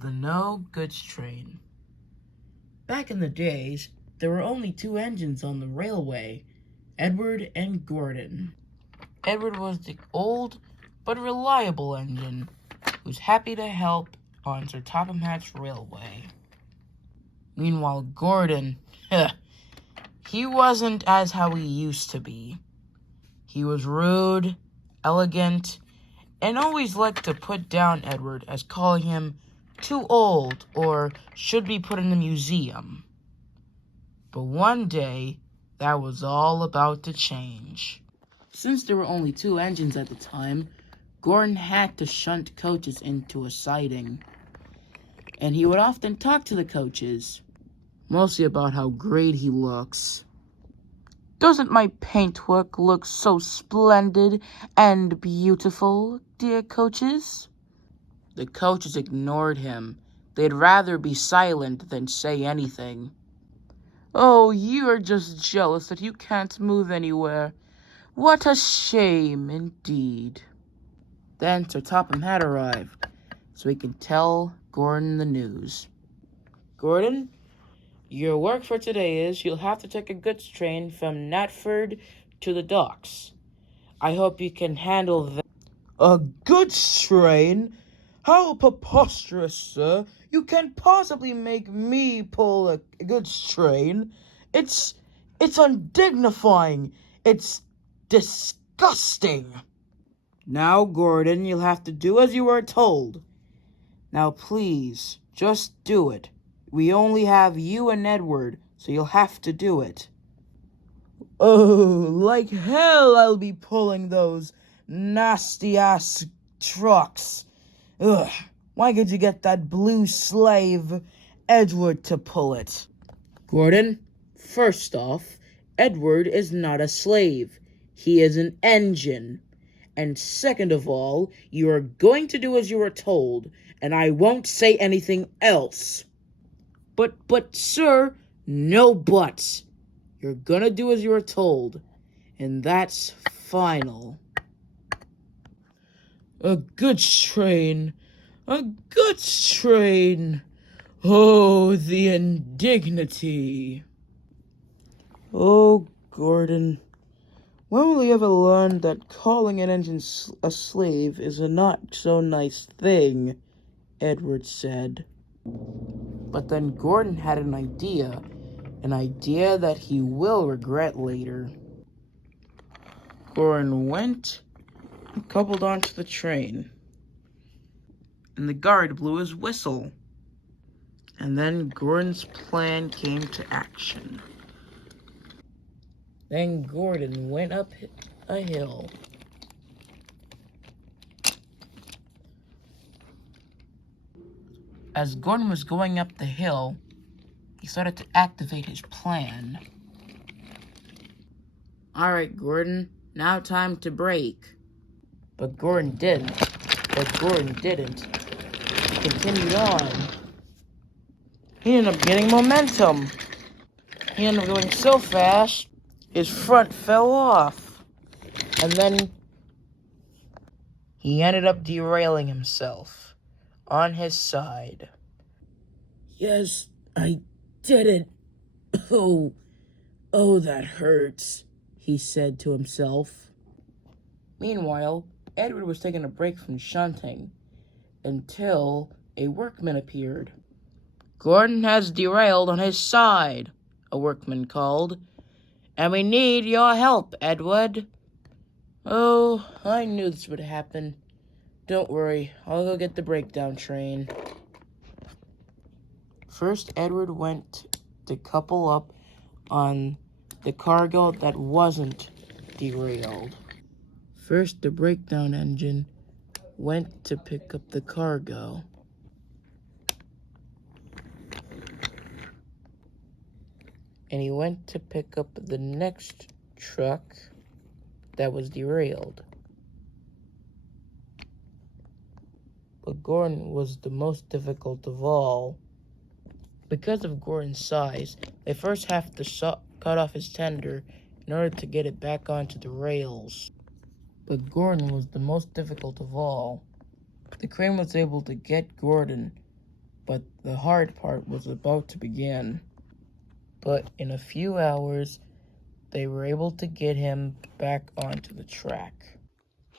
The no goods train. Back in the days, there were only two engines on the railway, Edward and Gordon. Edward was the old but reliable engine who's happy to help on Sir Topham Hatt's railway. Meanwhile, Gordon, he wasn't as how he used to be. He was rude, elegant, and always liked to put down Edward as calling him too old or should be put in a museum. But one day, that was all about to change. Since there were only two engines at the time, Gordon had to shunt coaches into a siding. And he would often talk to the coaches, mostly about how great he looks. Doesn't my paintwork look so splendid and beautiful, dear coaches? The coaches ignored him. They'd rather be silent than say anything. Oh, you're just jealous that you can't move anywhere. What a shame, indeed. Then Sir Topham Hatt arrived, so he could tell Gordon the news. Gordon, your work for today is you'll have to take a goods train from Natford to the docks. I hope you can handle that. A goods train? How preposterous, sir. You can't possibly make me pull a goods train. It's undignifying. It's disgusting. Now, Gordon, you'll have to do as you were told. Now, please, just do it. We only have you and Edward, so you'll have to do it. Oh, like hell I'll be pulling those nasty-ass trucks. Ugh, why could you get that blue slave, Edward, to pull it? Gordon, first off, Edward is not a slave. He is an engine. And second of all, you are going to do as you are told, and I won't say anything else. But, sir, no buts. You're gonna do as you are told, and that's final. A goods train. A goods train. Oh, the indignity. Oh, Gordon. When will you ever learn that calling an engine a slave is a not-so-nice thing? Edward said. But then Gordon had an idea that he will regret later. Gordon went and coupled onto the train, and the guard blew his whistle. And then Gordon's plan came to action. Then Gordon went up a hill. As Gordon was going up the hill, he started to activate his plan. All right, Gordon, now time to brake. But Gordon didn't. He continued on. He ended up getting momentum. He ended up going so fast, his front fell off. And then he ended up derailing himself on his side. Yes, I did it. Oh, that hurts, he said to himself. Meanwhile, Edward was taking a break from shunting until a workman appeared. Gordon has derailed on his side, a workman called, and we need your help, Edward. Oh, I knew this would happen. Don't worry, I'll go get the breakdown train. First, Edward went to couple up on the cargo that wasn't derailed. First, the breakdown engine went to pick up the cargo. And he went to pick up the next truck that was derailed. But Gordon was the most difficult of all. Because of Gordon's size, they first have to cut off his tender in order to get it back onto the rails. But Gordon was the most difficult of all. The crane was able to get Gordon but the hard part was about to begin. But in a few hours, they were able to get him back onto the track.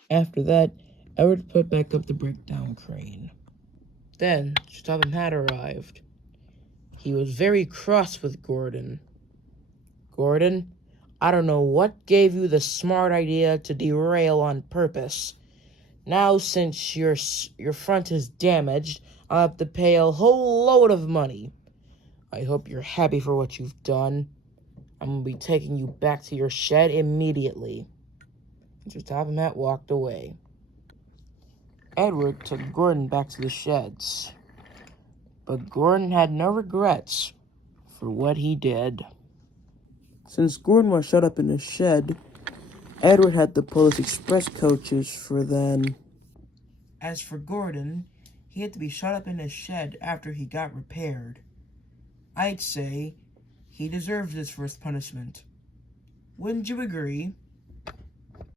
After that, Edward put back up the breakdown crane. Then, Topham had arrived. He was very cross with Gordon. Gordon, I don't know what gave you the smart idea to derail on purpose. Now, since your front is damaged, I'll have to pay a whole load of money. I hope you're happy for what you've done. I'm going to be taking you back to your shed immediately. Mr. Topham Hatt walked away. Edward took Gordon back to the sheds. But Gordon had no regrets for what he did. Since Gordon was shut up in his shed, Edward had to pull his express coaches for then. As for Gordon, he had to be shut up in his shed after he got repaired. I'd say he deserved this for his punishment. Wouldn't you agree?